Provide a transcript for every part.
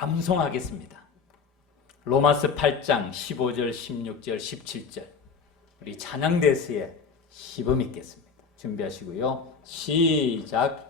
암송하겠습니다. 로마서 8장 15절, 16절, 17절 우리 찬양대수의 시범 있겠습니다. 준비하시고요. 시작.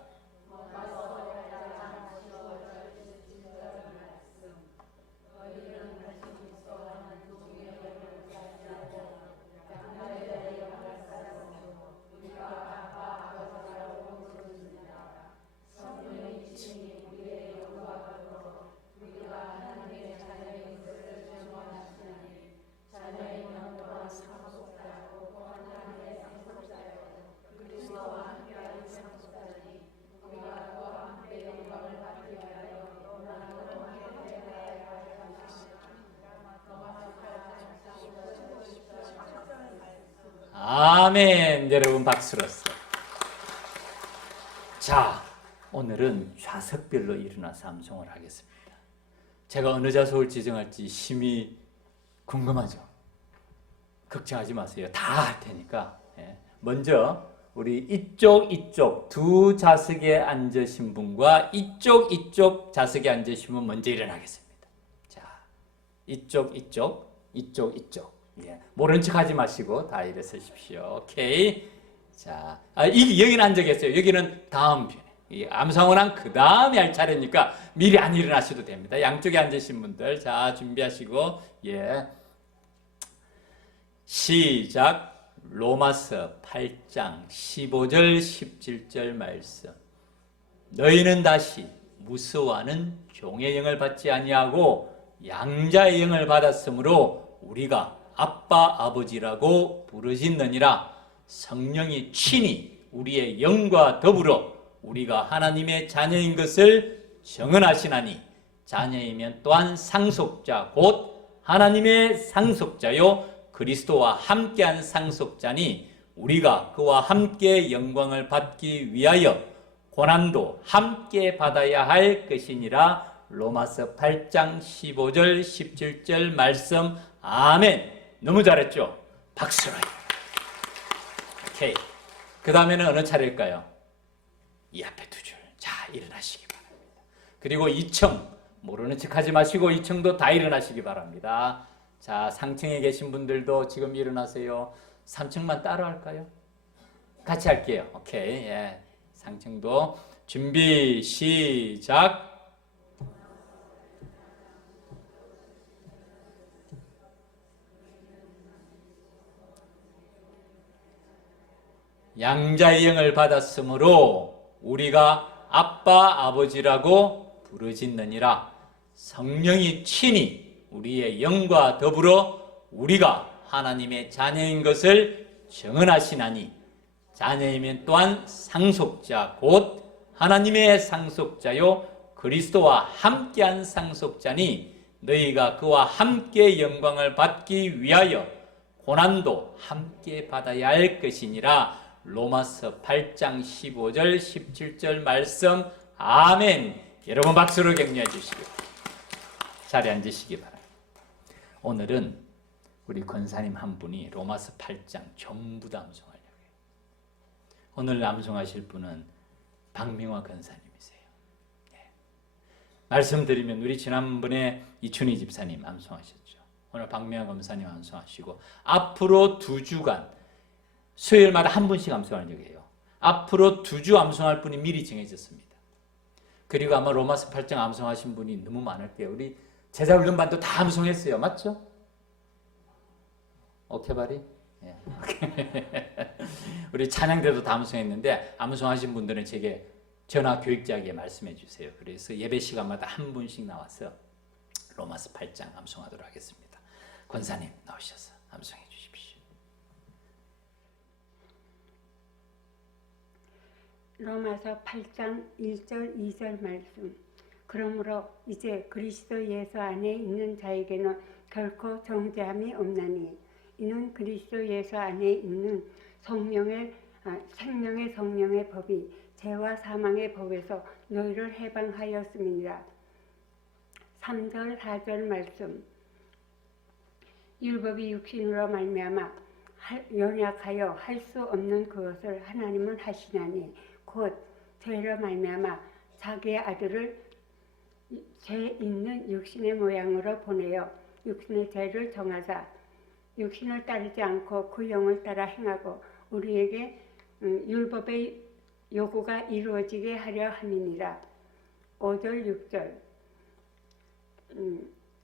아멘. 여러분 박수로서. 자, 오늘은 좌석별로 일어나서 암송을 하겠습니다. 제가 어느 좌석을 지정할지 심히 궁금하죠? 걱정하지 마세요. 다 할 테니까. 먼저 우리 이쪽 두 좌석에 앉으신 분과 이쪽 좌석에 앉으신 분 먼저 일어나겠습니다. 자, 이쪽. 모른 척 하지 마시고 다 일어서십시오. 오케이. 자, 여기는 앉아 계세요. 여기는 다음 편에. 암송을 한 그 다음에 할 차례니까 미리 안 일어나셔도 됩니다. 양쪽에 앉으신 분들. 자, 준비하시고, 시작. 로마서 8장 15절, 17절 말씀. 너희는 다시 무서워하는 종의 영을 받지 아니하고 양자의 영을 받았으므로 우리가 아빠 아버지라고 부르짖느니라. 성령이 친히 우리의 영과 더불어 우리가 하나님의 자녀인 것을 증언하시나니 자녀이면 또한 상속자 곧 하나님의 상속자요 그리스도와 함께한 상속자니 우리가 그와 함께 영광을 받기 위하여 고난도 함께 받아야 할 것이니라. 로마서 8장 15절 17절 말씀. 아멘. 너무 잘했죠? 박수로. 오케이. 그 다음에는 어느 차례일까요? 이 앞에 두 줄. 자, 일어나시기 바랍니다. 그리고 2층 모르는 척 하지 마시고 2층도 다 일어나시기 바랍니다. 자, 상층에 계신 분들도 지금 일어나세요. 3층만 따로 할까요? 같이 할게요. 오케이. 상층도 준비 시작. 양자의 영을 받았으므로 우리가 아빠 아버지라고 부르짖느니라. 성령이 친히 우리의 영과 더불어 우리가 하나님의 자녀인 것을 증언하시나니 자녀이면 또한 상속자 곧 하나님의 상속자요 그리스도와 함께한 상속자니 너희가 그와 함께 영광을 받기 위하여 고난도 함께 받아야 할 것이니라. 로마서 8장 15절 17절 말씀. 아멘. 여러분 박수로 격려해 주시기 바랍니다. 자리에 앉으시기 바랍니다. 오늘은 우리 권사님 한 분이 로마서 8장 전부 다 암송하려고 해요. 오늘 암송하실 분은 박명화 권사님이세요. 말씀드리면 우리 지난번에 이춘희 집사님 암송하셨죠. 오늘 박명화 권사님 암송하시고 앞으로 2주간 수요일마다 한 분씩 암송하려고 해요. 앞으로 2주 암송할 분이 미리 정해졌습니다. 그리고 아마 로마서 8장 암송하신 분이 너무 많을 거예요. 우리 제자훈련반도 다 암송했어요. 맞죠? 오케바리? 우리 찬양대도 다 암송했는데 암송하신 분들은 제게 전화 교육자에게 말씀해 주세요. 그래서 예배 시간마다 한 분씩 나와서 로마서 8장 암송하도록 하겠습니다. 권사님 나오셔서 암송해 주십시오. 로마서 8장 1절 2절 말씀. 그러므로 이제 그리스도 예수 안에 있는 자에게는 결코 정죄함이 없나니 이는 그리스도 예수 안에 있는 생명의 성령의 법이 죄와 사망의 법에서 너희를 해방하였음이니라. 3절 4절 말씀. 율법이 육신으로 말미암아 연약하여 할 수 없는 그것을 하나님은 하시나니 곧 죄로 말미암아 자기의 아들을 죄 있는 육신의 모양으로 보내어 육신의 죄를 정하사 육신을 따르지 않고 그 영을 따라 행하고 우리에게 율법의 요구가 이루어지게 하려 함이니라. 5절 6절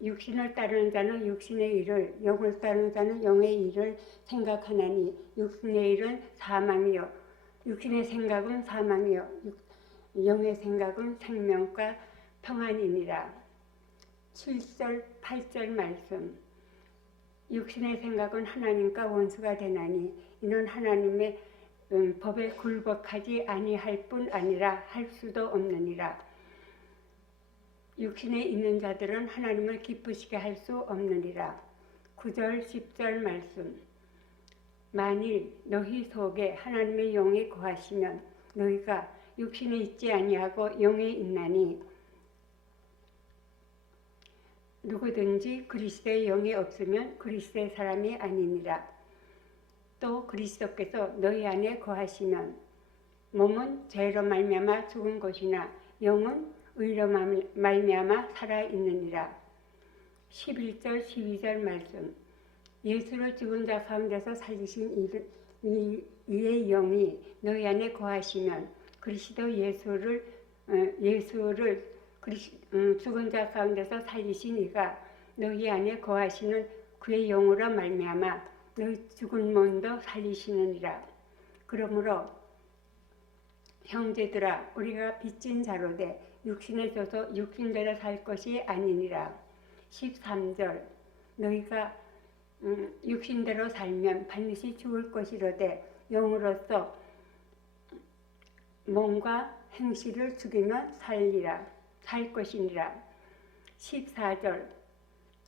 육신을 따르는 자는 육신의 일을 영을 따르는 자는 영의 일을 생각하나니 육신의 일은 사망이요 육신의 생각은 사망이요 영의 생각은 생명과 평안이니라. 7절 8절 말씀 육신의 생각은 하나님과 원수가 되나니 이는 하나님의 법에 굴복하지 아니할 뿐 아니라 할 수도 없느니라. 육신에 있는 자들은 하나님을 기쁘시게 할 수 없느니라. 9절 10절 말씀 만일 너희 속에 하나님의 영이 거하시면 너희가 육신에 있지 아니하고 영에 있나니 누구든지 그리스도의 영이 없으면 그리스도의 사람이 아니니라. 또 그리스도께서 너희 안에 거하시면 몸은 죄로 말미암아 죽은 것이나 영은 의로 말미암아 살아있느니라. 11절 12절 말씀 예수를 죽은 자 가운데서 살리신 이의 영이 너희 안에 거하시면 그리스도 예수를 죽은 자 가운데서 살리신 이가 너희 안에 거하시는 그의 영으로 말미암아 너희 죽은 몸도 살리시느니라. 그러므로 형제들아 우리가 빚진 자로되 육신에 져서 육신대로 살 것이 아니니라. 13절 너희가 육신대로 살면 반드시 죽을 것이로되 영으로서 몸과 행실을 죽이면 살 것이니라. 14절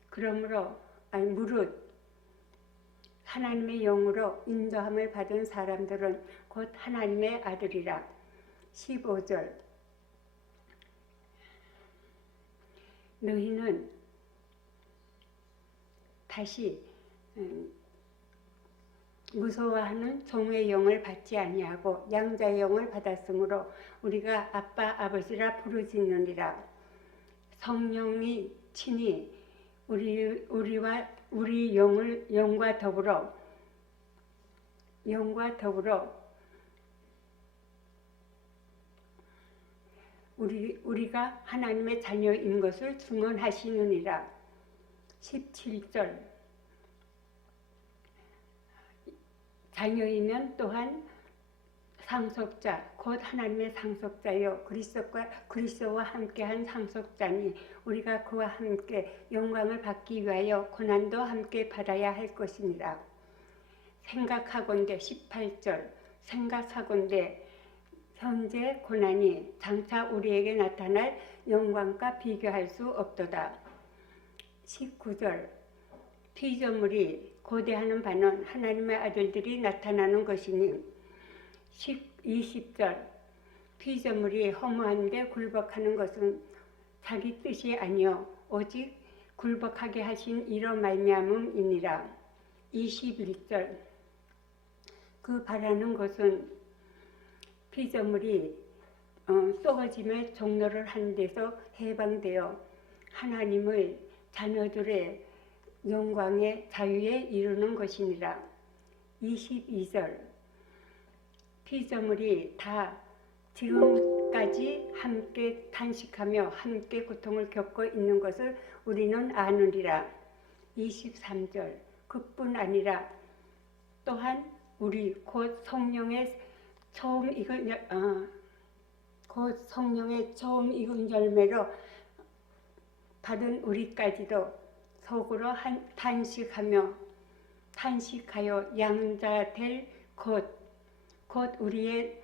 그러므로 무릇 하나님의 영으로 인도함을 받은 사람들은 곧 하나님의 아들이라. 15절 너희는 다시 무서워하는 종의 영을 받지 아니하고 양자의 영을 받았으므로 우리가 아빠 아버지라 부르짖느니라. 성령이 친히 우리 영과 더불어 우리가 하나님의 자녀인 것을 증언하시느니라. 17절 자녀이면 또한 상속자 곧 하나님의 상속자요 그리스도와 함께한 상속자니 우리가 그와 함께 영광을 받기 위하여 고난도 함께 받아야 할 것이니라. 생각하건대 18절 생각하건대 현재 고난이 장차 우리에게 나타날 영광과 비교할 수 없도다. 19절 피조물이 고대하는 바는 하나님의 아들들이 나타나는 것이니 20절 피조물이 허무한데 굴복하는 것은 자기 뜻이 아니요 오직 굴복하게 하신 이로 말미암음이니라. 21절 그 바라는 것은 피조물이 썩어짐의 종로를 하는 데서 해방되어 하나님의 자녀들의 영광의 자유에 이르는 것이니라. 22절 피조물이 다 지금까지 함께 탄식하며 함께 고통을 겪고 있는 것을 우리는 아느니라. 23절 그뿐 아니라 또한 우리 곧 성령의 처음 익은 열매로 받은 우리까지도 속으로 탄식하여 양자될 곧 우리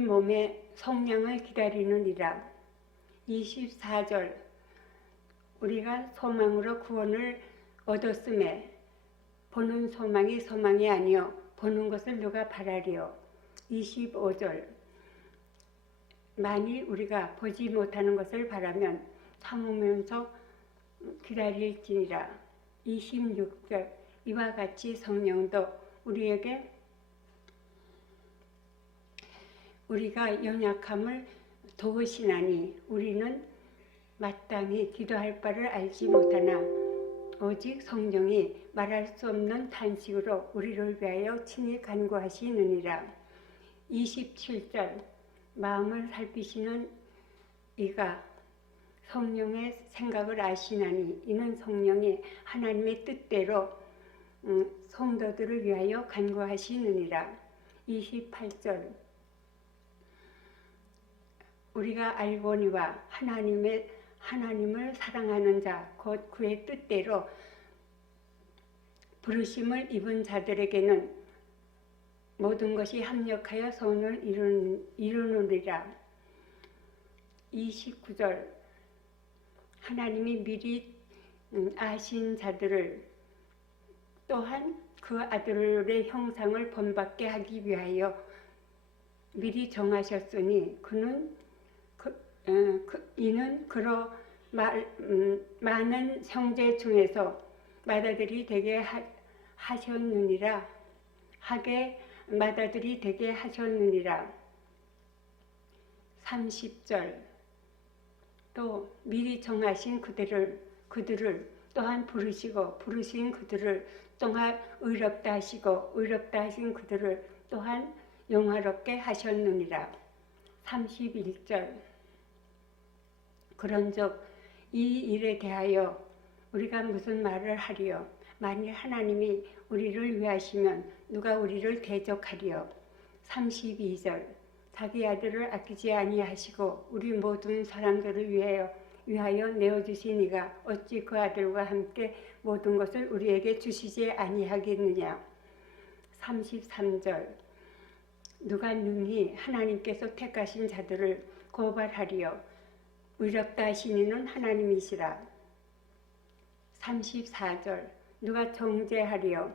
몸의 성량을 기다리느니라. 24절 우리가 소망으로 구원을 얻었음에 보는 소망이 소망이 아니요 보는 것을 누가 바라리요. 25절 만일 우리가 보지 못하는 것을 바라면 참으면서 기다릴지니라. 26절 이와 같이 성령도 우리가 연약함을 도우시나니 우리는 마땅히 기도할 바를 알지 못하나 오직 성령이 말할 수 없는 탄식으로 우리를 위하여 친히 간구하시느니라. 27절 마음을 살피시는 이가 성령의 생각을 아시나니 이는 성령이 하나님의 뜻대로 성도들을 위하여 간구하시느니라. 28절 우리가 알거니와 하나님을 사랑하는 자 곧 그의 뜻대로 부르심을 입은 자들에게는 모든 것이 합력하여 선을 이루느니라. 29절 하나님이 미리 아신 자들을 또한 그 아들의 형상을 본받게 하기 위하여 미리 정하셨으니 이는 그로 많은 형제 중에서 맏아들이 되게 하셨느니라. 맏아들이 되게 하셨느니라. 30절 또 미리 정하신 그들을 또한 부르시고 부르신 그들을 또한 의롭다 하시고 의롭다 하신 그들을 또한 영화롭게 하셨느니라. 31절 그런즉 이 일에 대하여 우리가 무슨 말을 하리요? 만일 하나님이 우리를 위하시면 누가 우리를 대적하리요? 32절 자기 아들을 아끼지 아니하시고 우리 모든 사람들을 위하여 내어주신 이가 어찌 그 아들과 함께 모든 것을 우리에게 주시지 아니하겠느냐. 33절 누가 능히 하나님께서 택하신 자들을 고발하리요? 의롭다 하신 이는 하나님이시라. 34절 누가 정죄하리요?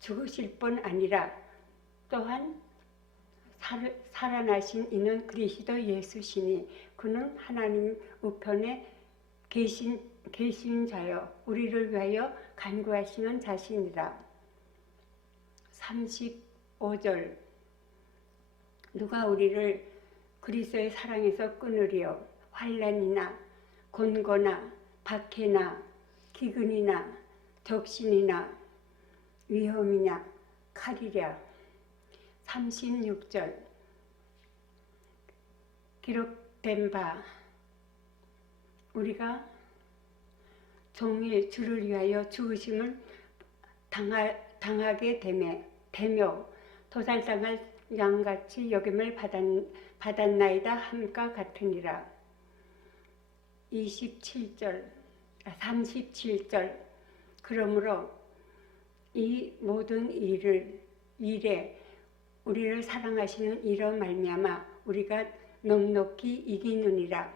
죽으실 뿐 아니라 또한 살아나신 이는 그리스도 예수시니 그는 하나님 우편에 계신 자여 우리를 위하여 간구하시는 자신이라. 35절 누가 우리를 그리스도의 사랑에서 끊으리요? 환난이나 곤고나 박해나 기근이나 덕신이나 위험이냐 칼이랴. 36절 기록된 바 우리가 종일 주를 위하여 죽으심을 당하게 되며 도살당할 양같이 여김을 받았나이다 함과 같으니라. 37절 그러므로 이 모든 일에 우리를 사랑하시는 이로 말미암아 우리가 넉넉히 이기느니라.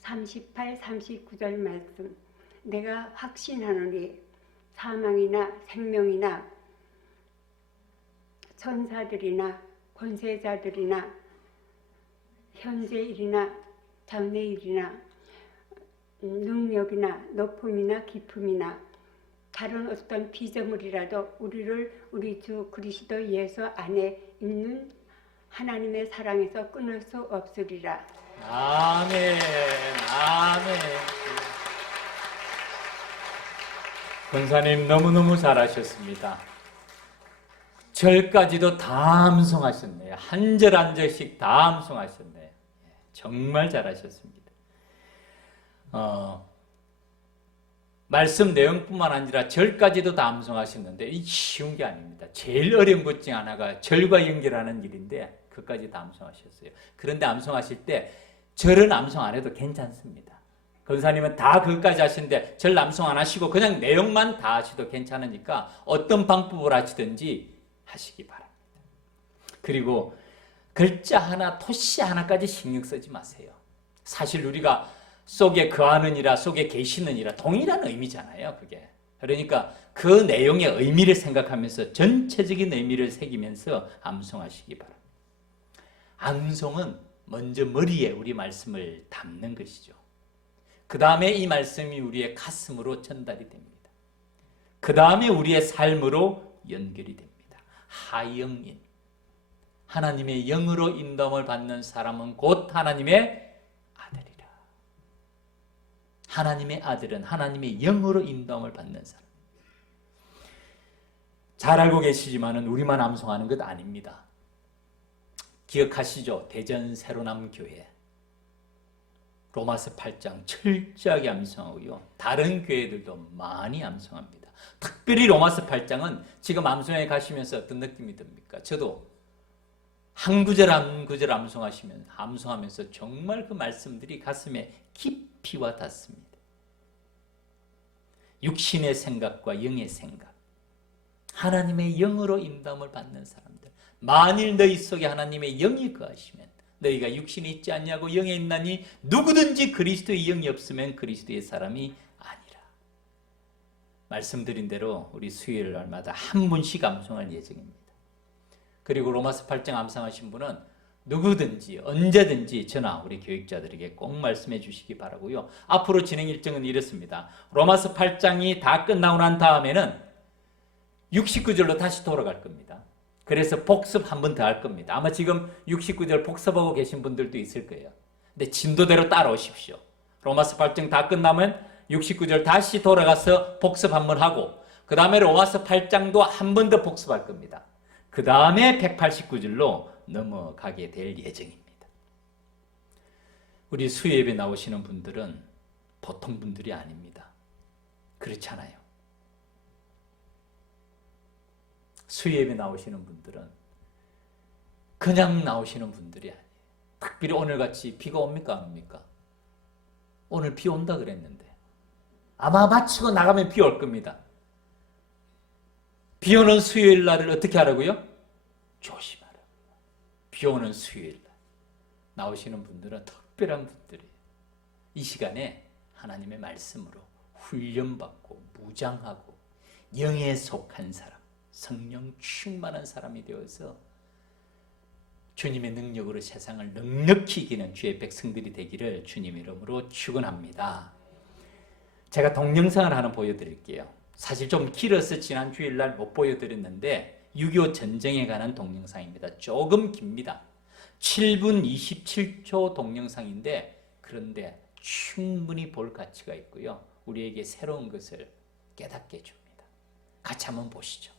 38, 39절 말씀 내가 확신하노니 사망이나 생명이나 천사들이나 권세자들이나 현재일이나 장래일이나 능력이나 높음이나 깊음이나 다른 어떤 피조물이라도 우리를 우리 주 그리스도 예수 안에 있는 하나님의 사랑에서 끊을 수 없으리라. 아멘. 아멘. 권사님 너무너무 잘하셨습니다. 절까지도 다 암송하셨네요. 한 절 한 절씩 다 암송하셨네요. 정말 잘하셨습니다. 말씀 내용뿐만 아니라 절까지도 다 암송하셨는데 이 쉬운 게 아닙니다. 제일 어려운 것 중 하나가 절과 연결하는 일인데 그까지 다 암송하셨어요. 그런데 암송하실 때 절은 암송 안 해도 괜찮습니다. 권사님은 다 그것까지 하시는데 절 암송 안 하시고 그냥 내용만 다 하셔도 괜찮으니까 어떤 방법을 하시든지 하시기 바랍니다. 그리고 글자 하나, 토시 하나까지 신경 쓰지 마세요. 사실 우리가 속에 거하느니라, 속에 계시느니라 동일한 의미잖아요. 그게. 그러니까 그 내용의 의미를 생각하면서 전체적인 의미를 새기면서 암송하시기 바랍니다. 암송은 먼저 머리에 우리 말씀을 담는 것이죠. 그 다음에 이 말씀이 우리의 가슴으로 전달이 됩니다. 그 다음에 우리의 삶으로 연결이 됩니다. 하영인, 하나님의 영으로 인도함을 받는 사람은 곧 하나님의 아들이라. 하나님의 아들은 하나님의 영으로 인도함을 받는 사람. 잘 알고 계시지만은 우리만 암송하는 것 아닙니다. 기억하시죠? 대전 새로남 교회 로마서 8장 철저하게 암송하고요. 다른 교회들도 많이 암송합니다. 특별히 로마서 8장은 지금 암송에 가시면서 어떤 느낌이 듭니까? 저도 한 구절 한 구절 암송하면서 정말 그 말씀들이 가슴에 깊이 와 닿습니다. 육신의 생각과 영의 생각, 하나님의 영으로 인도함을 받는 사람들. 만일 너희 속에 하나님의 영이 거하시면 너희가 육신에 있지 않냐고 영에 있나니 누구든지 그리스도의 영이 없으면 그리스도의 사람이 아니라. 말씀드린 대로 우리 수요일 날마다 한 분씩 암송할 예정입니다. 그리고 로마서 8장 암송하신 분은 누구든지 언제든지 저나 우리 교육자들에게 꼭 말씀해 주시기 바라고요. 앞으로 진행 일정은 이렇습니다. 로마서 8장이 다 끝나고 난 다음에는 69절로 다시 돌아갈 겁니다. 그래서 복습 한 번 더 할 겁니다. 아마 지금 69절 복습하고 계신 분들도 있을 거예요. 근데 진도대로 따라오십시오. 로마서 8장 다 끝나면 69절 다시 돌아가서 복습 한 번 하고 그 다음에 로마서 8장도 한 번 더 복습할 겁니다. 그 다음에 189절로 넘어가게 될 예정입니다. 우리 수요예배 나오시는 분들은 보통 분들이 아닙니다. 그렇잖아요. 수요예배 나오시는 분들은 그냥 나오시는 분들이 아니에요. 특별히 오늘같이 비가 옵니까 안 옵니까? 오늘 비 온다 그랬는데 아마 마치고 나가면 비 올 겁니다. 비 오는 수요일 날을 어떻게 하라고요? 조심하라고요. 비 오는 수요일 날 나오시는 분들은 특별한 분들이에요. 이 시간에 하나님의 말씀으로 훈련받고 무장하고 영에 속한 사람, 성령 충만한 사람이 되어서 주님의 능력으로 세상을 넉넉히 이기는 주의 백성들이 되기를 주님 이름으로 축원합니다. 제가 동영상을 하나 보여드릴게요. 사실 좀 길어서 지난 주일날 못 보여드렸는데 6.25 전쟁에 관한 동영상입니다. 조금 깁니다. 7분 27초 동영상인데 그런데 충분히 볼 가치가 있고요. 우리에게 새로운 것을 깨닫게 해줍니다. 같이 한번 보시죠.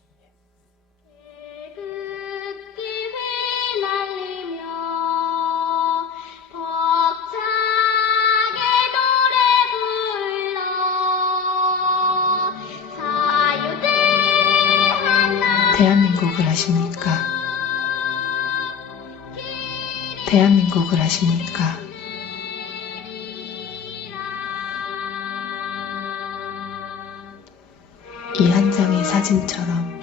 대한민국을 아십니까? 대한민국을 아십니까? 이 한 장의 사진처럼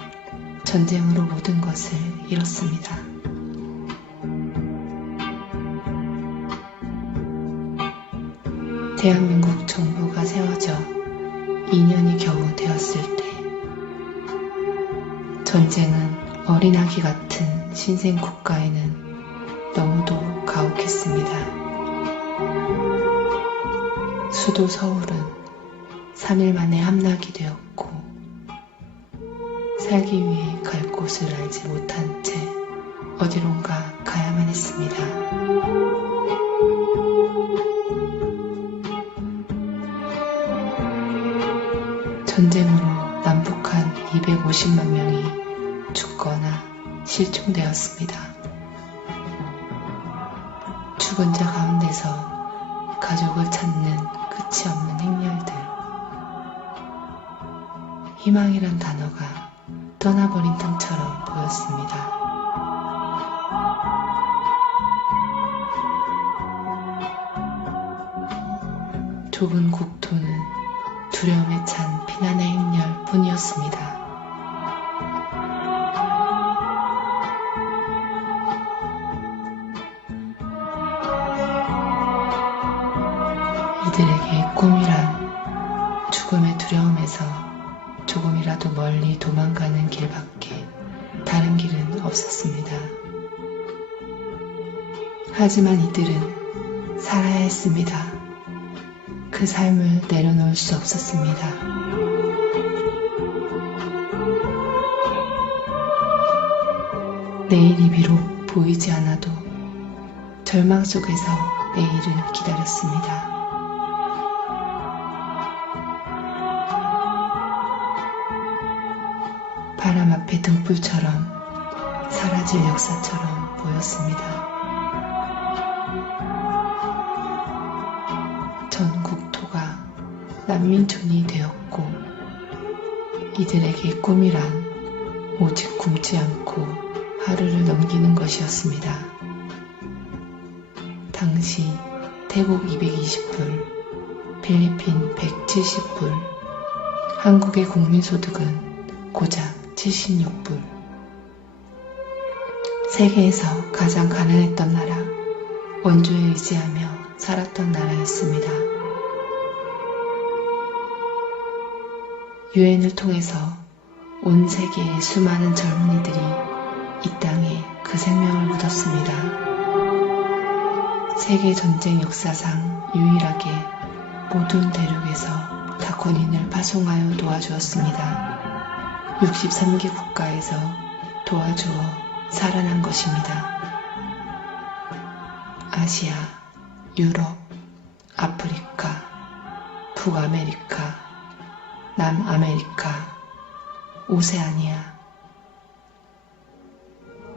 전쟁으로 모든 것을 잃었습니다. 대한민국 정부가 세워져 2년이 겨우 되었을 때 전쟁은 어린아기 같은 신생 국가에는 너무도 가혹했습니다. 수도 서울은 3일 만에 함락이 되었고 살기 위해 갈 곳을 알지 못한 채 어디론가 가야만 했습니다. 전쟁으로 남북한 250만 명이 죽거나 실종되었습니다. 죽은 자 가운데서 가족을 찾는 끝이 없는 행렬들. 희망이란 단어가 떠나버린 땅처럼 보였습니다. 좁은 국토는 두려움에 찬 피난의 행렬 뿐이었습니다. 이들에게 꿈이란 죽음의 두려움에서 조금이라도 멀리 도망가는 길밖에 다른 길은 없었습니다. 하지만 이들은 살아야 했습니다. 그 삶을 내려놓을 수 없었습니다. 내일이 비록 보이지 않아도 절망 속에서 내일을 기다렸습니다. 바람 앞에 등불처럼 사라질 역사처럼 보였습니다. 전 국토가 난민촌이 되었고 이들에게 꿈이란 오직 굶지 않고 하루를 넘기는 것이었습니다. 당시 태국 220불, 필리핀 170불, 한국의 국민소득은 고작 76불. 세계에서 가장 가난했던 나라, 원조에 의지하며 살았던 나라였습니다. 유엔을 통해서 온 세계의 수많은 젊은이들이 이 땅에 그 생명을 묻었습니다. 세계 전쟁 역사상 유일하게 모든 대륙에서 다 군인을 파송하여 도와주었습니다. 63개 국가에서 도와주어 살아난 것입니다. 아시아, 유럽, 아프리카, 북아메리카, 남아메리카, 오세아니아.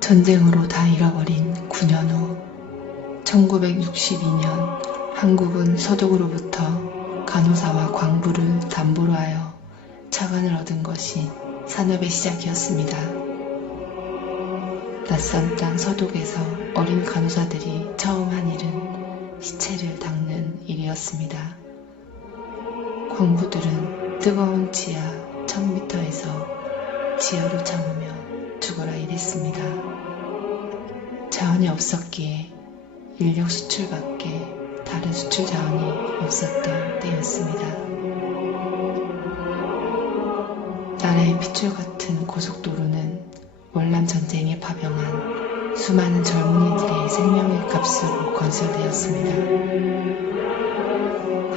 전쟁으로 다 잃어버린 9년 후 1962년 한국은 서독으로부터 간호사와 광부를 담보로 하여 차관을 얻은 것이 산업의 시작이었습니다. 낯선 땅 서독에서 어린 간호사들이 처음 한 일은 시체를 닦는 일이었습니다. 광부들은 뜨거운 지하 1000m에서 지하로 참으며 죽어라 일했습니다. 자원이 없었기에 인력 수출밖에 다른 수출 자원이 없었던 때였습니다. 나라의 핏줄 같은 고속도로는 월남 전쟁에 파병한 수많은 젊은이들의 생명의 값으로 건설되었습니다.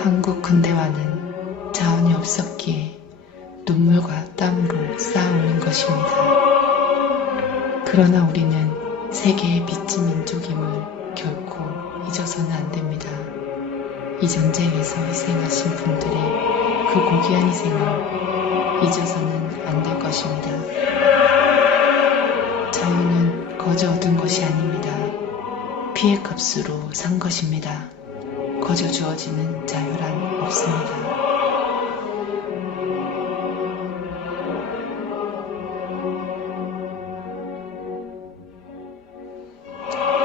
한국 근대화는 자원이 없었기에 눈물과 땀으로 쌓아오는 것입니다. 그러나 우리는 세계의 빚진 민족임을 결코 잊어서는 안 됩니다. 이 전쟁에서 희생하신 분들의 그 고귀한 희생을 잊어서는 안 될 것입니다. 자유는 거저 얻은 것이 아닙니다. 피해 값으로 산 것입니다. 거저 주어지는 자유란 없습니다.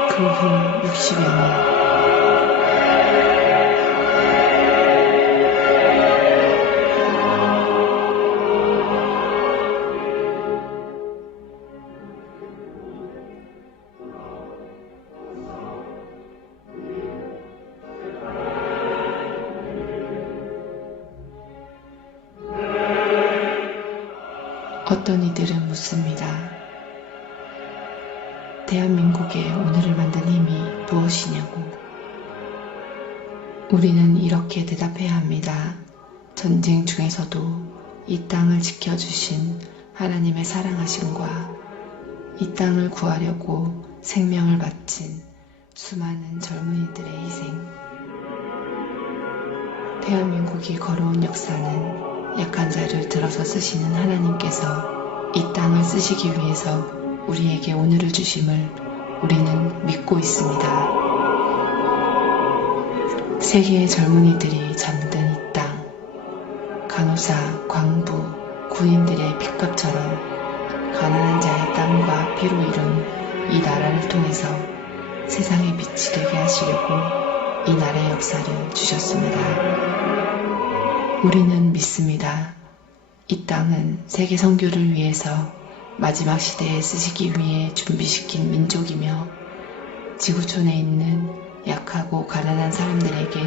그 후 60여 년 어떤 이들은 묻습니다. 대한민국의 오늘을 만든 힘이 무엇이냐고. 우리는 이렇게 대답해야 합니다. 전쟁 중에서도 이 땅을 지켜주신 하나님의 사랑하심과 이 땅을 구하려고 생명을 바친 수많은 젊은이들의 희생. 대한민국이 걸어온 역사는 약한 자를 들어서 쓰시는 하나님께서 이 땅을 쓰시기 위해서 우리에게 오늘을 주심을 우리는 믿고 있습니다. 세계의 젊은이들이 잠든 이 땅, 간호사, 광부, 군인들의 핏값처럼 가난한 자의 땀과 피로 이룬 이 나라를 통해서 세상의 빛이 되게 하시려고 이 나라의 역사를 주셨습니다. 우리는 믿습니다. 이 땅은 세계 선교를 위해서 마지막 시대에 쓰시기 위해 준비시킨 민족이며 지구촌에 있는 약하고 가난한 사람들에게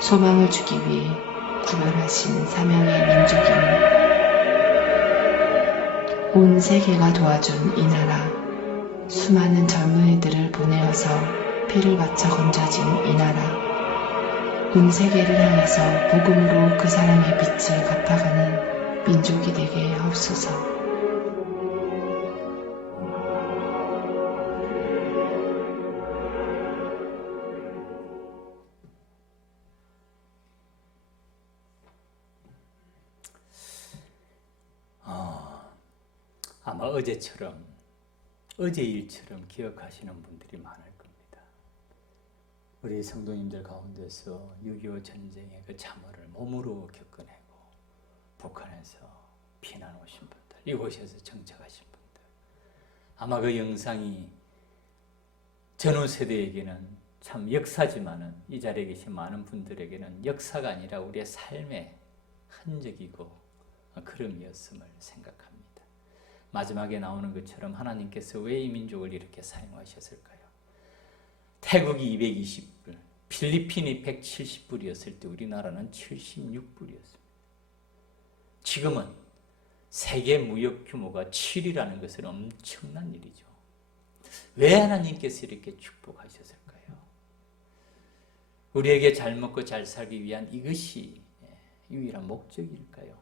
소망을 주기 위해 구별하신 사명의 민족임을 온 세계가 도와준 이 나라, 수많은 젊은이들을 보내어서 피를 바쳐 건져진 이 나라, 온 세계를 향해서 복음으로 그 사랑의 빛을 갚아가는 민족이 되게 하옵소서. 아마 어제처럼 어제 일처럼 기억하시는 분들이 많을 겁니다. 우리 성도님들 가운데서 6.25 전쟁의 그 참호를 몸으로 겪어내고 북한에서 피난 오신 분들, 이곳에서 정착하신 분들, 아마 그 영상이 전후 세대에게는 참 역사지만은 이 자리에 계신 많은 분들에게는 역사가 아니라 우리의 삶의 흔적이고 그름이었음을 생각합니다. 마지막에 나오는 것처럼 하나님께서 왜 이 민족을 이렇게 사용하셨을까요? 태국이 220불, 필리핀이 170불이었을 때 우리나라는 76불이었습니다. 지금은 세계 무역 규모가 7이라는 것은 엄청난 일이죠. 왜 하나님께서 이렇게 축복하셨을까요? 우리에게 잘 먹고 잘 살기 위한 이것이 유일한 목적일까요?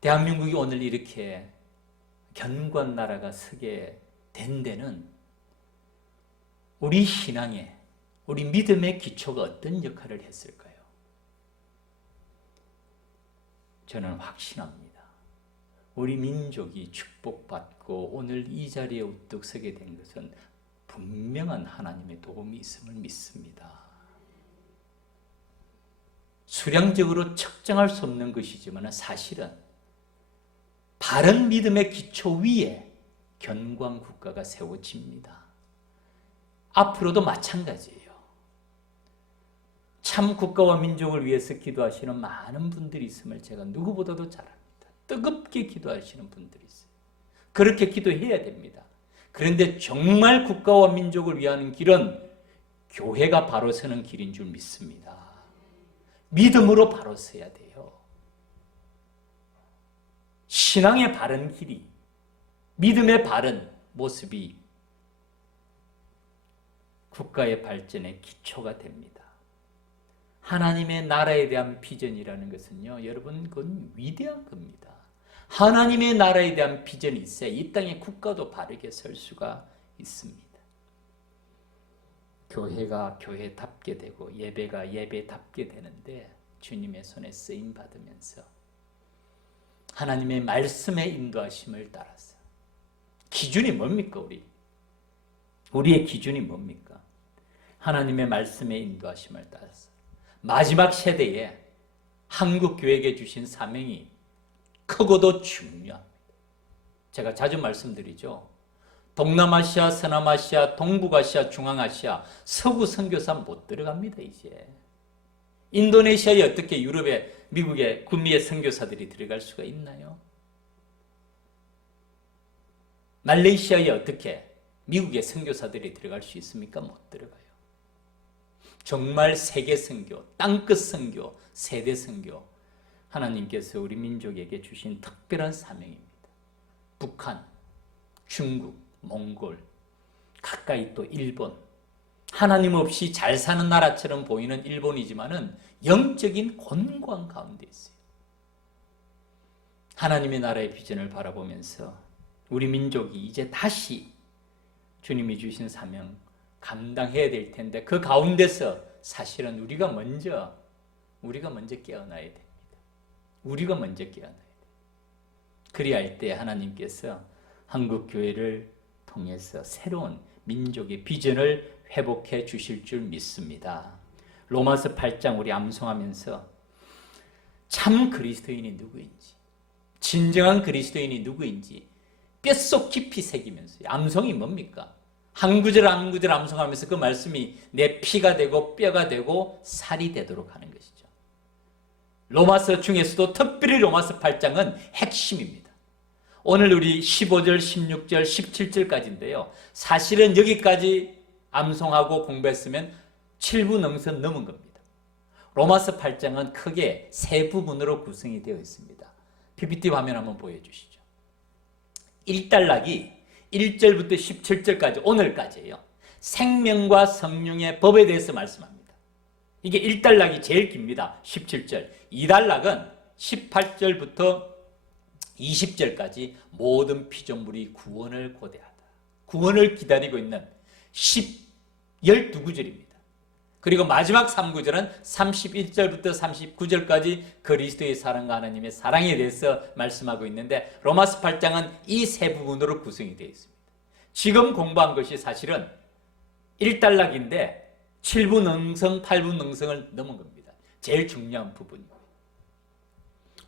대한민국이 오늘 이렇게 견고한 나라가 서게 된 데는 우리 신앙에, 우리 믿음의 기초가 어떤 역할을 했을까요? 저는 확신합니다. 우리 민족이 축복받고 오늘 이 자리에 우뚝 서게 된 것은 분명한 하나님의 도움이 있음을 믿습니다. 수량적으로 측정할 수 없는 것이지만 사실은 바른 믿음의 기초 위에 견고한 국가가 세워집니다. 앞으로도 마찬가지예요. 참 국가와 민족을 위해서 기도하시는 많은 분들이 있음을 제가 누구보다도 잘 압니다. 뜨겁게 기도하시는 분들이 있어요. 그렇게 기도해야 됩니다. 그런데 정말 국가와 민족을 위하는 길은 교회가 바로 서는 길인 줄 믿습니다. 믿음으로 바로 서야 돼요. 신앙의 바른 길이, 믿음의 바른 모습이 국가의 발전의 기초가 됩니다. 하나님의 나라에 대한 비전이라는 것은요, 여러분, 그건 위대한 겁니다. 하나님의 나라에 대한 비전이 있어야 이 땅의 국가도 바르게 설 수가 있습니다. 교회가 교회답게 되고 예배가 예배답게 되는데 주님의 손에 쓰임 받으면서 하나님의 말씀의 인도하심을 따라서 기준이 뭡니까? 우리의 기준이 뭡니까? 하나님의 말씀의 인도하심을 따라서 마지막 세대에 한국 교회에게 주신 사명이 크고도 중요합니다. 제가 자주 말씀드리죠. 동남아시아, 서남아시아, 동북아시아, 중앙아시아, 서구 선교사 못 들어갑니다. 이제 인도네시아에 어떻게 유럽에, 미국에 구미의 선교사들이 들어갈 수가 있나요? 말레이시아에 어떻게 미국의 선교사들이 들어갈 수 있습니까? 못 들어가요. 정말 세계 선교, 땅끝 선교, 세대 선교, 하나님께서 우리 민족에게 주신 특별한 사명입니다. 북한, 중국, 몽골, 가까이 또 일본, 하나님 없이 잘 사는 나라처럼 보이는 일본이지만은 영적인 곤고한 가운데 있어요. 하나님의 나라의 비전을 바라보면서 우리 민족이 이제 다시 주님이 주신 사명 감당해야 될 텐데 그 가운데서 사실은 우리가 먼저 깨어나야 됩니다. 우리가 먼저 깨어나야 돼요. 그리할 때 하나님께서 한국 교회를 통해서 새로운 민족의 비전을 회복해 주실 줄 믿습니다. 로마서 8장 우리 암송하면서 참 그리스도인이 누구인지, 진정한 그리스도인이 누구인지 뼛속 깊이 새기면서 암송이 뭡니까? 한 구절 한 구절 암송하면서 그 말씀이 내 피가 되고 뼈가 되고 살이 되도록 하는 것이죠. 로마서 중에서도 특별히 로마서 8장은 핵심입니다. 오늘 우리 15절, 16절, 17절까지인데요. 사실은 여기까지 암송하고 공부했으면 7부 능선 넘은 겁니다. 로마서 8장은 크게 세 부분으로 구성이 되어 있습니다. PPT 화면 한번 보여주시죠. 1단락이 1절부터 17절까지 오늘까지예요. 생명과 성령의 법에 대해서 말씀합니다. 이게 1단락이 제일 깁니다. 17절. 2단락은 18절부터 20절까지 모든 피조물이 구원을 고대하다. 구원을 기다리고 있는 12구절입니다. 그리고 마지막 3구절은 31절부터 39절까지 그리스도의 사랑과 하나님의 사랑에 대해서 말씀하고 있는데 로마서 8장은 이 세 부분으로 구성이 되어 있습니다. 지금 공부한 것이 사실은 1단락인데 7부 능성, 8부 능성을 넘은 겁니다. 제일 중요한 부분이고요.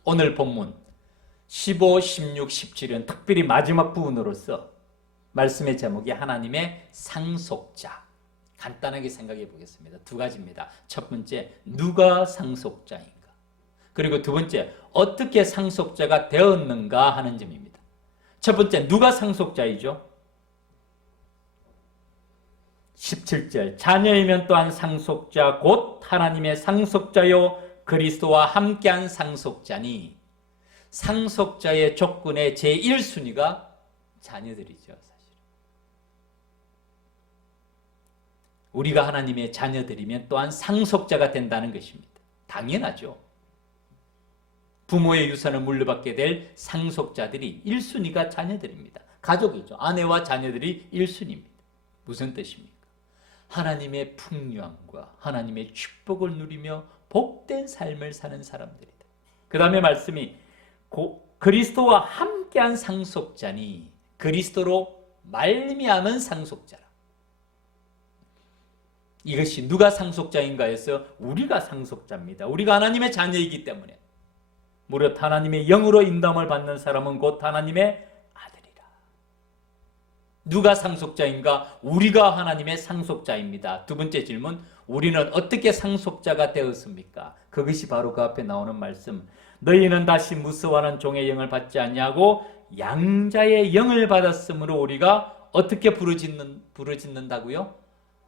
오늘 본문 15, 16, 17은 특별히 마지막 부분으로서 말씀의 제목이 하나님의 상속자. 간단하게 생각해 보겠습니다. 두 가지입니다. 첫 번째, 누가 상속자인가? 그리고 두 번째, 어떻게 상속자가 되었는가 하는 점입니다. 첫 번째, 누가 상속자이죠? 17절, 자녀이면 또한 상속자 곧 하나님의 상속자요 그리스도와 함께한 상속자니. 상속자의 조건의 제1순위가 자녀들이죠. 사실 우리가 하나님의 자녀들이면 또한 상속자가 된다는 것입니다. 당연하죠. 부모의 유산을 물려받게 될 상속자들이 1순위가 자녀들입니다. 가족이죠. 아내와 자녀들이 1순위입니다. 무슨 뜻입니까? 하나님의 풍요함과 하나님의 축복을 누리며 복된 삶을 사는 사람들이다. 그 다음에 말씀이 그리스도와 함께한 상속자니, 그리스도로 말미암은 상속자라. 이것이 누가 상속자인가 해서 우리가 상속자입니다. 우리가 하나님의 자녀이기 때문에 무릇 하나님의 영으로 인도함을 받는 사람은 곧 하나님의 아들이라. 누가 상속자인가? 우리가 하나님의 상속자입니다. 두 번째 질문, 우리는 어떻게 상속자가 되었습니까? 그것이 바로 그 앞에 나오는 말씀, 너희는 다시 무서워하는 종의 영을 받지 아니하고 양자의 영을 받았으므로 우리가 어떻게 부르짖는다고요?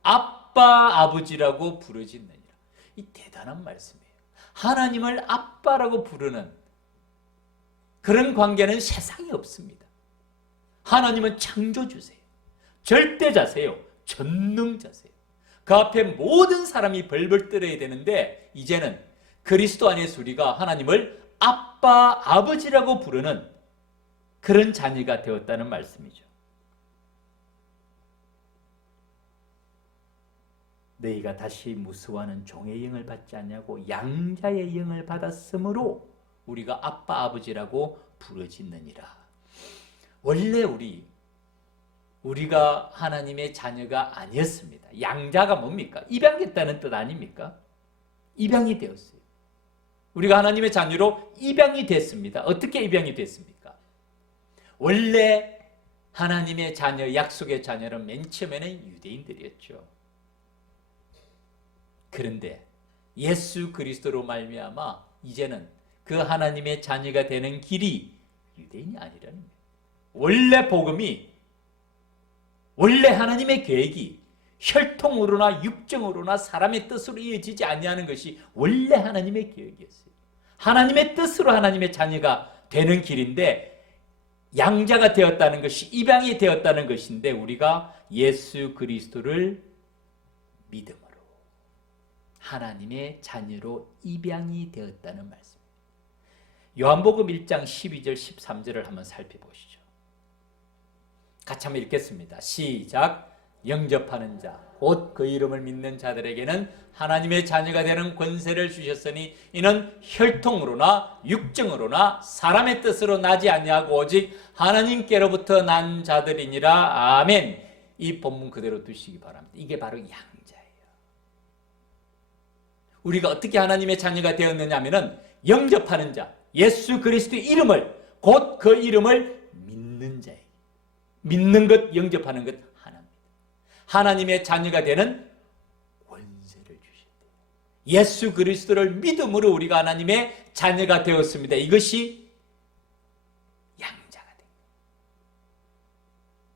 아빠 아버지라고 부르짖느니라. 이 대단한 말씀이에요. 하나님을 아빠라고 부르는 그런 관계는 세상에 없습니다. 하나님은 창조주세요. 절대자세요. 전능자세요. 그 앞에 모든 사람이 벌벌 떨어야 되는데 이제는 그리스도 안에서 우리가 하나님을 아빠, 아버지라고 부르는 그런 자녀가 되었다는 말씀이죠. 너희가 다시 무서워하는 종의 영을 받지 않냐고 양자의 영을 받았으므로 우리가 아빠, 아버지라고 부르짖느니라. 원래 우리가 하나님의 자녀가 아니었습니다. 양자가 뭡니까? 입양됐다는 뜻 아닙니까? 입양이 되었어요. 우리가 하나님의 자녀로 입양이 됐습니다. 어떻게 입양이 됐습니까? 원래 하나님의 자녀, 약속의 자녀는 맨 처음에는 유대인들이었죠. 그런데 예수 그리스도로 말미암아 이제는 그 하나님의 자녀가 되는 길이 유대인이 아니라는 거예요. 원래 복음이, 원래 하나님의 계획이 혈통으로나 육정으로나 사람의 뜻으로 이어지지 아니하는 것이 원래 하나님의 계획이었어요. 하나님의 뜻으로 하나님의 자녀가 되는 길인데 양자가 되었다는 것이 입양이 되었다는 것인데 우리가 예수 그리스도를 믿음으로 하나님의 자녀로 입양이 되었다는 말씀입니다. 요한복음 1장 12절 13절을 한번 살펴보시죠. 같이 한번 읽겠습니다. 시작. 영접하는 자, 곧 그 이름을 믿는 자들에게는 하나님의 자녀가 되는 권세를 주셨으니 이는 혈통으로나 육정으로나 사람의 뜻으로 나지 아니하고 오직 하나님께로부터 난 자들이니라. 아멘. 이 본문 그대로 두시기 바랍니다. 이게 바로 양자예요. 우리가 어떻게 하나님의 자녀가 되었느냐 하면은 영접하는 자, 예수 그리스도의 이름을, 곧 그 이름을 믿는 자예요. 믿는 것, 영접하는 것 하나입니다. 하나님의 자녀가 되는 권세를 주셨대요. 예수 그리스도를 믿음으로 우리가 하나님의 자녀가 되었습니다. 이것이 양자가 됩니다.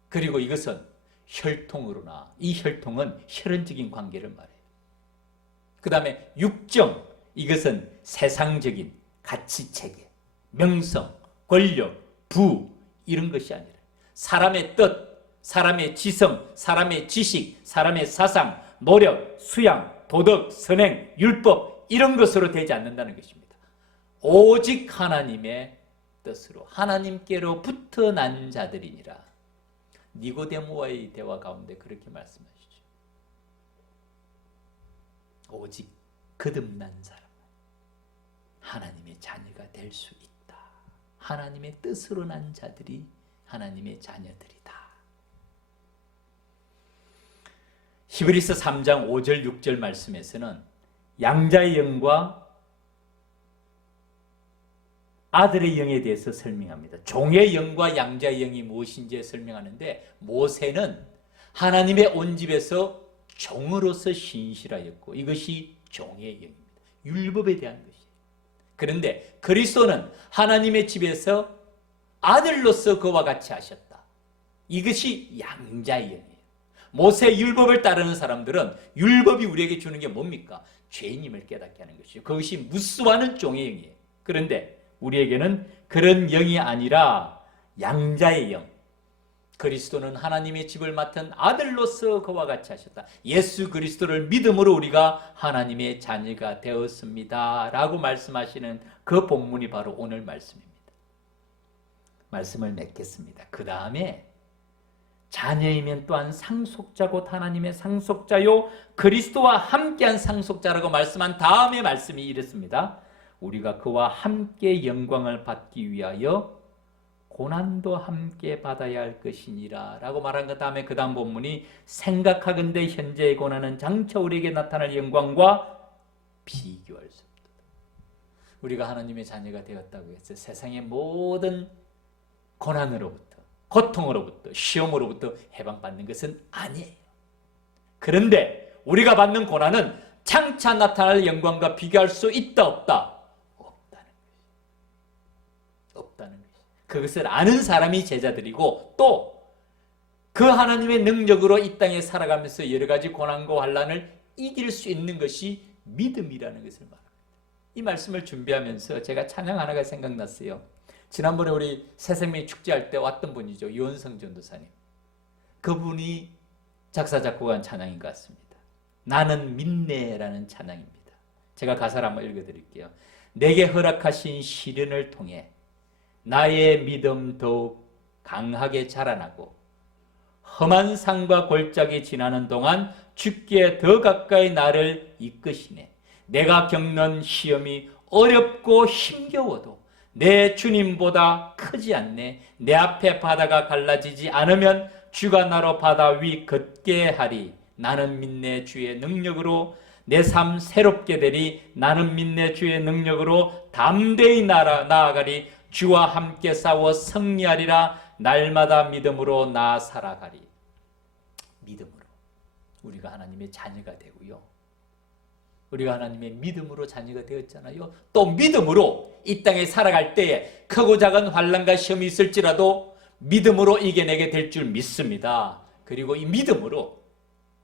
그리고 이것은 혈통으로나, 이 혈통은 혈연적인 관계를 말해요. 그 다음에 육정, 이것은 세상적인 가치체계, 명성, 권력, 부 이런 것이 아니라 사람의 뜻, 사람의 지성, 사람의 지식, 사람의 사상, 노력, 수양, 도덕, 선행, 율법 이런 것으로 되지 않는다는 것입니다. 오직 하나님의 뜻으로 하나님께로부터 난 자들이니라. 니고데모와의 대화 가운데 그렇게 말씀하시죠. 오직 거듭난 사람은 하나님의 자녀가 될 수 있다. 하나님의 뜻으로 난 자들이 하나님의 자녀들이다. 히브리서 3장 5절 6절 말씀에서는 양자의 영과 아들의 영에 대해서 설명합니다. 종의 영과 양자의 영이 무엇인지 설명하는데, 모세는 하나님의 온 집에서 종으로서 신실하였고 이것이 종의 영입니다. 율법에 대한 것이에요. 그런데 그리스도는 하나님의 집에서 아들로서 그와 같이 하셨다. 이것이 양자의 영이에요. 모세 율법을 따르는 사람들은 율법이 우리에게 주는 게 뭡니까? 죄인임을 깨닫게 하는 것이죠. 그것이 무수하는 종의 영이에요. 그런데 우리에게는 그런 영이 아니라 양자의 영, 그리스도는 하나님의 집을 맡은 아들로서 그와 같이 하셨다. 예수 그리스도를 믿음으로 우리가 하나님의 자녀가 되었습니다 라고 말씀하시는 그 본문이 바로 오늘 말씀입니다. 말씀을 맺겠습니다. 그 다음에 자녀이면 또한 상속자 곧 하나님의 상속자요 그리스도와 함께한 상속자라고 말씀한 다음에 말씀이 이렇습니다. 우리가 그와 함께 영광을 받기 위하여 고난도 함께 받아야 할 것이니라 라고 말한 그 다음에 그 다음 본문이 생각하건대 현재의 고난은 장차 우리에게 나타날 영광과 비교할 수 없다. 우리가 하나님의 자녀가 되었다고 해서 세상의 모든 고난으로부터, 고통으로부터, 시험으로부터 해방받는 것은 아니에요. 그런데 우리가 받는 고난은 장차 나타날 영광과 비교할 수 있다 없다? 없다는 것이에요. 그것을 아는 사람이 제자들이고 또 그 하나님의 능력으로 이 땅에 살아가면서 여러 가지 고난과 환난을 이길 수 있는 것이 믿음이라는 것을 말합니다. 이 말씀을 준비하면서 제가 찬양 하나가 생각났어요. 지난번에 우리 새생명 축제할 때 왔던 분이죠. 유원성 전도사님. 그분이 작사 작곡한 찬양인 것 같습니다. 나는 믿네라는 찬양입니다. 제가 가사를 한번 읽어드릴게요. 내게 허락하신 시련을 통해 나의 믿음 더욱 강하게 자라나고 험한 산과 골짜기 지나는 동안 주께 더 가까이 나를 이끄시네. 내가 겪는 시험이 어렵고 힘겨워도 내 주님보다 크지 않네. 내 앞에 바다가 갈라지지 않으면 주가 나로 바다 위 걷게 하리. 나는 믿네 주의 능력으로 내 삶 새롭게 되리. 나는 믿네 주의 능력으로 담대히 나아가리. 주와 함께 싸워 승리하리라. 날마다 믿음으로 나 살아가리. 믿음으로 우리가 하나님의 자녀가 되고요. 우리가 하나님의 믿음으로 자녀가 되었잖아요. 또 믿음으로 이 땅에 살아갈 때에 크고 작은 환난과 시험이 있을지라도 믿음으로 이겨내게 될 줄 믿습니다. 그리고 이 믿음으로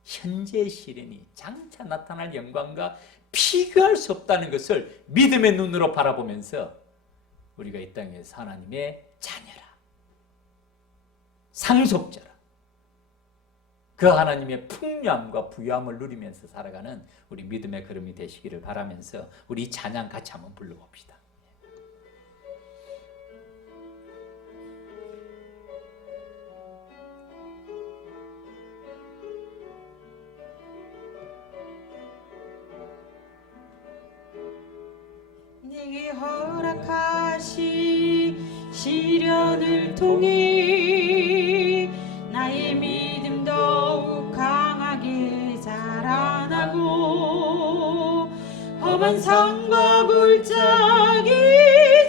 현재의 시련이 장차 나타날 영광과 비교할 수 없다는 것을 믿음의 눈으로 바라보면서 우리가 이 땅에서 하나님의 자녀라, 상속자라, 그 하나님의 풍요함과 부유함을 누리면서 살아가는 우리 믿음의 걸음이 되시기를 바라면서 우리 찬양 같이 한번 불러봅시다. 내게 허락하신 시련을 통해 나의 믿음 더욱 강하게 자라나고 험한 산과 골짜기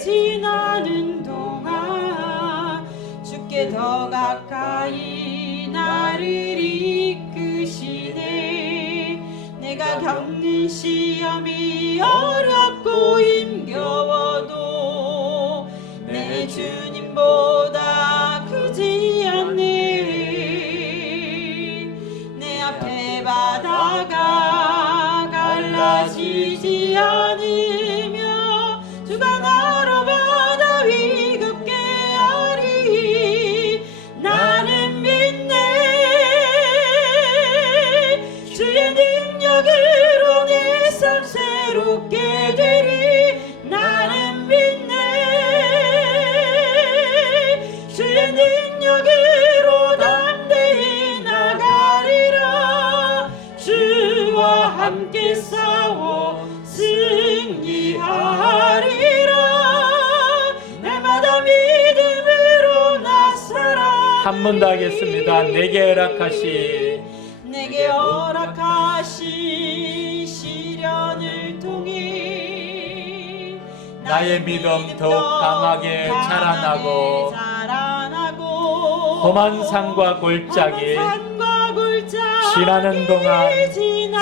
지나는 동안 주께 더 가까이 나를 이끄시네. 내가 겪는 시험이 어렵고 힘겨워도 내 주님보다 크지 않네. 내 앞에 바다가 갈라지지 않으며 주가 나로 바다 위 걷게 하리. 나는 믿네 주의 능력으로 내 삶 새롭게 되리. 나는 믿네 주의 능력으로 담대히 나가리라. 주와 함께 싸워 승리하리라. 날마다 믿음으로 나서라. 한 번 더 하겠습니다. 내게 허락하시 내게 허락하신 시련을 통해 나의 믿음 더욱 강하게 자라나고 험한 산과 골짜기 지나는 동안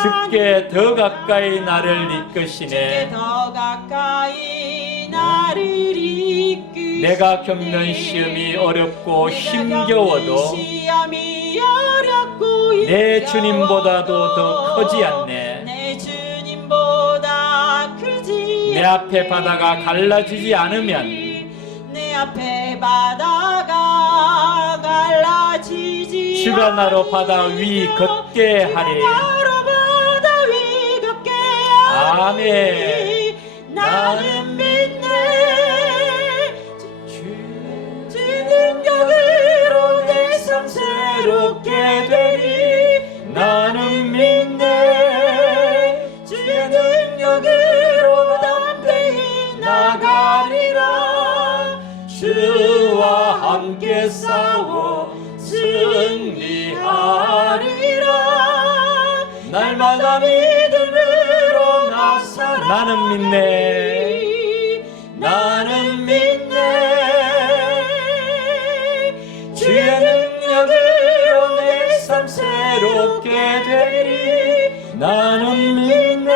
주께 더 가까이 나를 이끄시네. 더 가까이 나를 이끄시네. 내가 겪는 시험이 어렵고 힘겨워도 내 주님보다도 더 크지 않네. 내 주님보다 크지 내 앞에 바다가 갈라지지 않으면 내 앞에 바다가 갈라지지 주가 나로 바다 위 걷게 하리. 나로 바다 위 걷게 하리. 아멘. 나는 믿네. 주 능력으로 내 삶 새롭게 되리. 나는 믿네. 주의 능력으로 담대히 나가리라. 주와 함께 싸워 승리하리라. 날마다 믿음으로 나서라. 나는 믿네. 나는 믿네. 주의 능력으로 내 삶 새롭게 되리. 나는 믿네.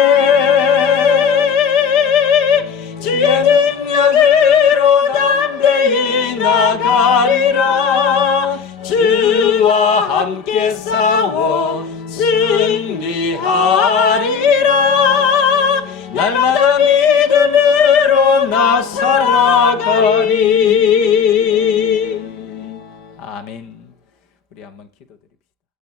주의 능력으로 담대히 나가리라. 주와 함께 싸워 승리하리라. 날마다 믿음으로 나서나가리. 아멘. 우리 한번 기도드립시다.